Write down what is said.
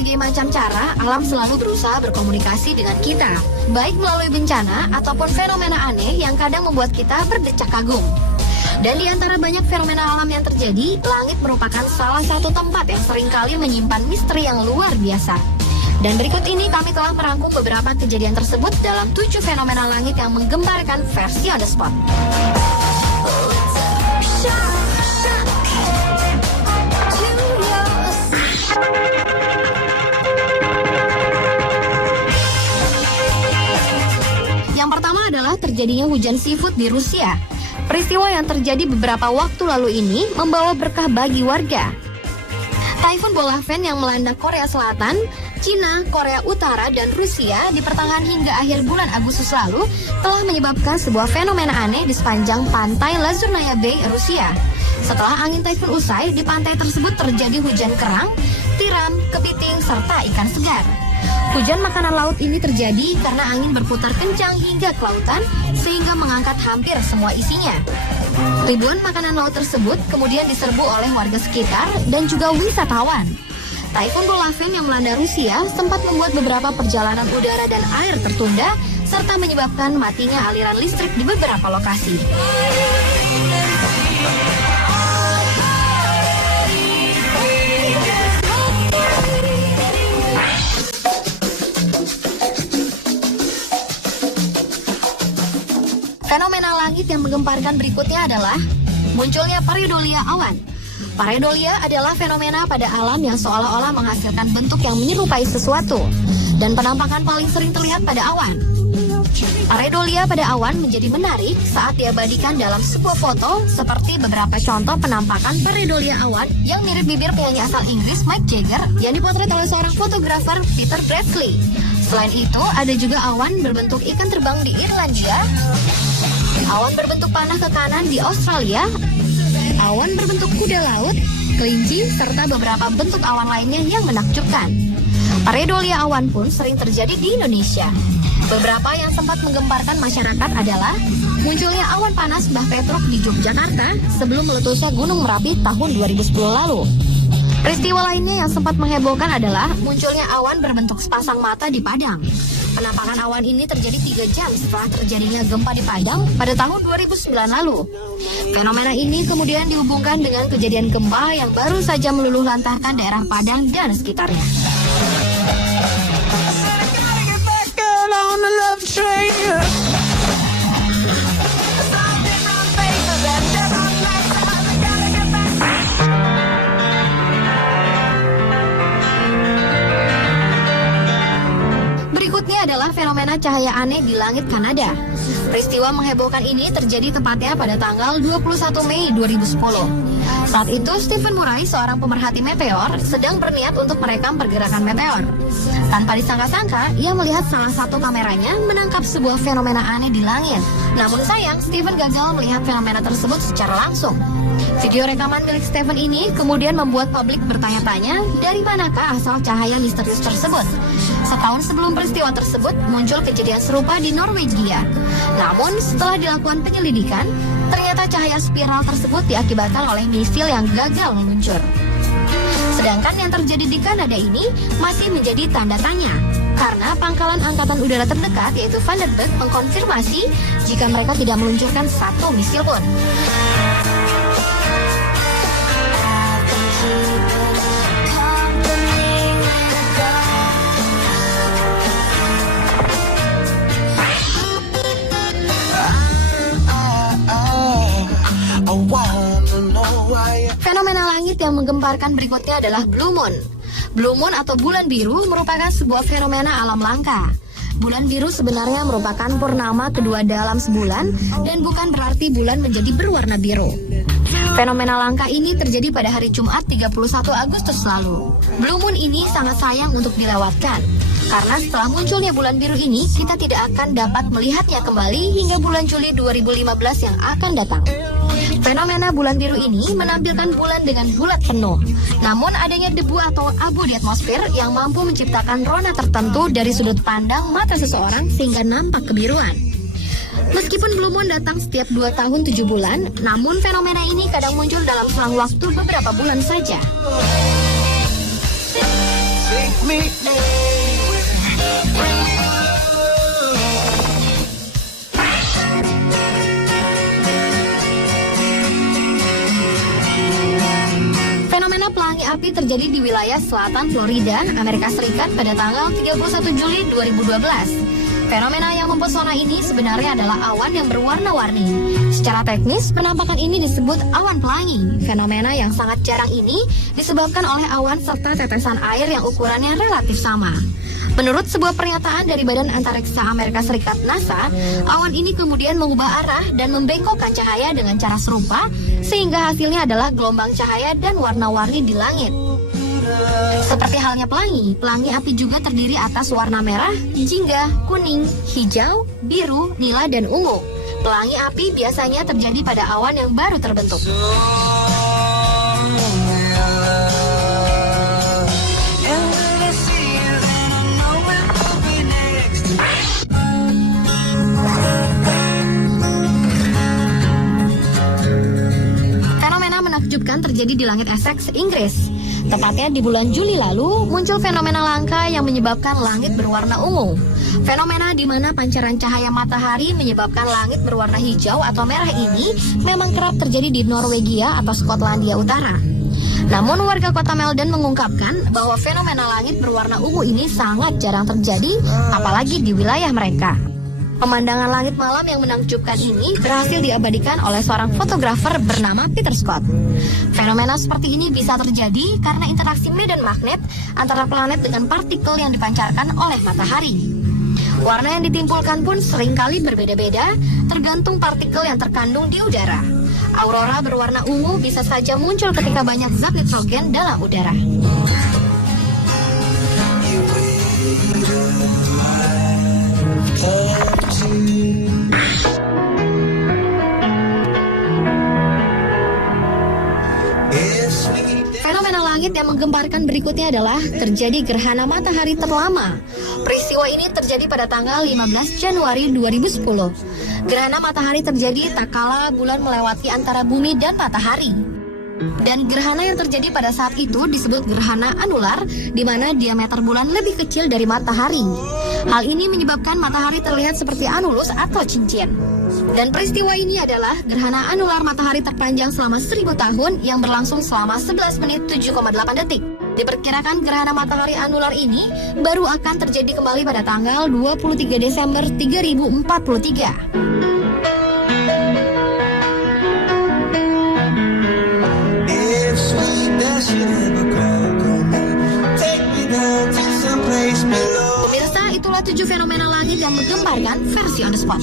berbagai macam cara, alam selalu berusaha berkomunikasi dengan kita, baik melalui bencana ataupun fenomena aneh yang kadang membuat kita berdecak kagum. Dan di antara banyak fenomena alam yang terjadi, langit merupakan salah satu tempat yang seringkali menyimpan misteri yang luar biasa. Dan berikut ini kami telah merangkum beberapa kejadian tersebut dalam 7 fenomena langit yang menggemparkan versi on the spot. Yang pertama adalah terjadinya hujan seafood di Rusia. Peristiwa yang terjadi beberapa waktu lalu ini membawa berkah bagi warga. Taifun bola fan yang melanda Korea Selatan, Cina, Korea Utara, dan Rusia di pertengahan hingga akhir bulan Agustus lalu telah menyebabkan sebuah fenomena aneh di sepanjang pantai Lazurnaya Bay, Rusia. Setelah angin taifun usai, di pantai tersebut terjadi hujan kerang, tiram, kepiting, serta ikan segar. Hujan makanan laut ini terjadi karena angin berputar kencang hingga ke lautan sehingga mengangkat hampir semua isinya. Ribuan makanan laut tersebut kemudian diserbu oleh warga sekitar dan juga wisatawan. Taifun bola fan yang melanda Rusia sempat membuat beberapa perjalanan udara dan air tertunda serta menyebabkan matinya aliran listrik di beberapa lokasi. Fenomena langit yang menggemparkan berikutnya adalah munculnya pareidolia awan. Pareidolia adalah fenomena pada alam yang seolah-olah menghasilkan bentuk yang menyerupai sesuatu dan penampakan paling sering terlihat pada awan. Pareidolia pada awan menjadi menarik saat diabadikan dalam sebuah foto seperti beberapa contoh penampakan pareidolia awan yang mirip bibir penyanyi asal Inggris Mick Jagger yang dipotret oleh seorang fotografer Peter Bradley. Selain itu, ada juga awan berbentuk ikan terbang di Irlandia, awan berbentuk panah ke kanan di Australia, awan berbentuk kuda laut, kelinci, serta beberapa bentuk awan lainnya yang menakjubkan. Pareidolia awan pun sering terjadi di Indonesia. Beberapa yang sempat menggemparkan masyarakat adalah munculnya awan panas Mbah Petruk di Yogyakarta sebelum meletusnya Gunung Merapi tahun 2010 lalu. Peristiwa lainnya yang sempat menghebohkan adalah munculnya awan berbentuk sepasang mata di Padang. Penampakan awan ini terjadi 3 jam setelah terjadinya gempa di Padang pada tahun 2009 lalu. Fenomena ini kemudian dihubungkan dengan kejadian gempa yang baru saja meluluh lantahkan daerah Padang dan sekitarnya. Berikutnya adalah fenomena cahaya aneh di langit Kanada. Peristiwa menghebohkan ini terjadi tepatnya pada tanggal 21 Mei 2010. Saat itu, Stephen Murray, seorang pemerhati meteor, sedang berniat untuk merekam pergerakan meteor. Tanpa disangka-sangka, ia melihat salah satu kameranya menangkap sebuah fenomena aneh di langit. Namun sayang, Stephen gagal melihat fenomena tersebut secara langsung. Video rekaman milik Stephen ini kemudian membuat publik bertanya-tanya dari manakah asal cahaya misterius tersebut. Setahun sebelum peristiwa tersebut, muncul kejadian serupa di Norwegia. Namun, setelah dilakukan penyelidikan, ternyata cahaya spiral tersebut diakibatkan oleh misil yang gagal meluncur. Sedangkan yang terjadi di Kanada ini masih menjadi tanda tanya, karena pangkalan angkatan udara terdekat yaitu Vandenberg mengkonfirmasi jika mereka tidak meluncurkan satu misil pun. Fenomena langit yang menggemparkan berikutnya adalah Blue Moon. Blue Moon atau bulan biru merupakan sebuah fenomena alam langka. Bulan biru sebenarnya merupakan purnama kedua dalam sebulan dan bukan berarti bulan menjadi berwarna biru. Fenomena langka ini terjadi pada hari Jumat 31 Agustus lalu. Blue Moon ini sangat sayang untuk dilewatkan, karena setelah munculnya bulan biru ini, kita tidak akan dapat melihatnya kembali hingga bulan Juli 2015 yang akan datang. Fenomena bulan biru ini menampilkan bulan dengan bulat penuh. Namun adanya debu atau abu di atmosfer yang mampu menciptakan rona tertentu dari sudut pandang mata seseorang sehingga nampak kebiruan. Meskipun Blue Moon datang setiap 2 tahun 7 bulan, namun fenomena ini kadang muncul dalam selang waktu beberapa bulan saja. me. Bring me Fenomena pelangi api terjadi di wilayah selatan Florida, Amerika Serikat pada tanggal 31 Juli 2012. Fenomena yang mempesona ini sebenarnya adalah awan yang berwarna-warni. Secara teknis, penampakan ini disebut awan pelangi. Fenomena yang sangat jarang ini disebabkan oleh awan serta tetesan air yang ukurannya relatif sama. Menurut sebuah pernyataan dari Badan Antariksa Amerika Serikat NASA, awan ini kemudian mengubah arah dan membengkokkan cahaya dengan cara serupa, sehingga hasilnya adalah gelombang cahaya dan warna-warni di langit. Seperti halnya pelangi, pelangi api juga terdiri atas warna merah, jingga, kuning, hijau, biru, nila, dan ungu. Pelangi api biasanya terjadi pada awan yang baru terbentuk. Fenomena menakjubkan terjadi di langit Essex, Inggris. Tepatnya di bulan Juli lalu, muncul fenomena langka yang menyebabkan langit berwarna ungu. Fenomena di mana pancaran cahaya matahari menyebabkan langit berwarna hijau atau merah ini memang kerap terjadi di Norwegia atau Skotlandia Utara. Namun warga kota Melden mengungkapkan bahwa fenomena langit berwarna ungu ini sangat jarang terjadi, apalagi di wilayah mereka. Pemandangan langit malam yang menakjubkan ini berhasil diabadikan oleh seorang fotografer bernama Peter Scott. Fenomena seperti ini bisa terjadi karena interaksi medan magnet antara planet dengan partikel yang dipancarkan oleh matahari. Warna yang ditimbulkan pun seringkali berbeda-beda tergantung partikel yang terkandung di udara. Aurora berwarna ungu bisa saja muncul ketika banyak zat nitrogen dalam udara. Fenomena langit yang menggemparkan berikutnya adalah terjadi gerhana matahari terlama. Peristiwa ini terjadi pada tanggal 15 Januari 2010. Gerhana matahari terjadi tak kala bulan melewati antara bumi dan matahari. Dan gerhana yang terjadi pada saat itu disebut gerhana anular, di mana diameter bulan lebih kecil dari matahari. Hal ini menyebabkan matahari terlihat seperti anulus atau cincin. Dan peristiwa ini adalah gerhana anular matahari terpanjang selama 1000 tahun yang berlangsung selama 11 menit 7,8 detik. Diperkirakan gerhana matahari anular ini baru akan terjadi kembali pada tanggal 23 Desember 3043. Pemirsa, itulah 7 fenomena langit yang menggemparkan versi on the spot.